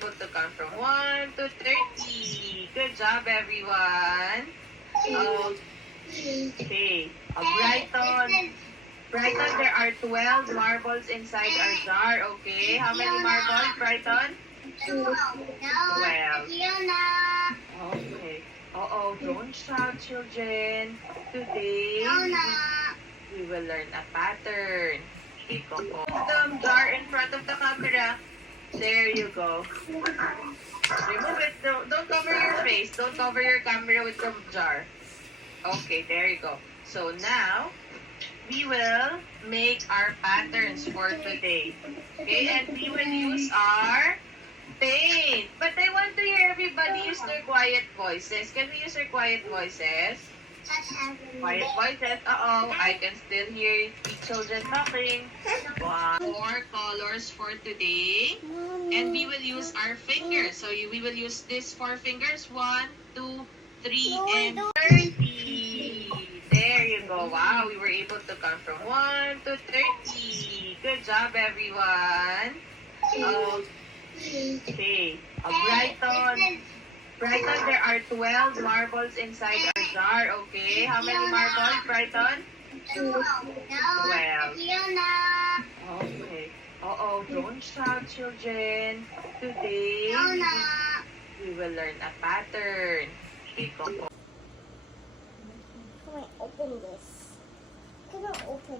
able to count from 1 to 30. Good job, everyone. Okay. Brighton. Brighton, there are 12 marbles inside our jar, okay? How many marbles, Brighton? 12. Okay. Don't shout, children. Today, we will learn a pattern. Okay, Coco. Put the jar in front of the camera. There you go. Remove it. Don't cover your face. Don't cover your camera with the jar. Okay, there you go. So now, we will make our patterns for today. Okay, and we will use our paint. But I want to hear everybody use their quiet voices. Can we use our quiet voices? Quiet voices. I can still hear children talking. Four colors for today. And we will use our fingers. So we will use these 4 fingers. 1, 2, 3, and 30. There you go. Wow, we were able to count from 1 to 30. Good job, everyone. Okay. Brighton. Brighton, there are 12 marbles inside our jar, okay? How many marbles, Brighton? 12. Okay. Don't shout, children. Today, we will learn a pattern. Okay, Coco. Can I open this? Can I open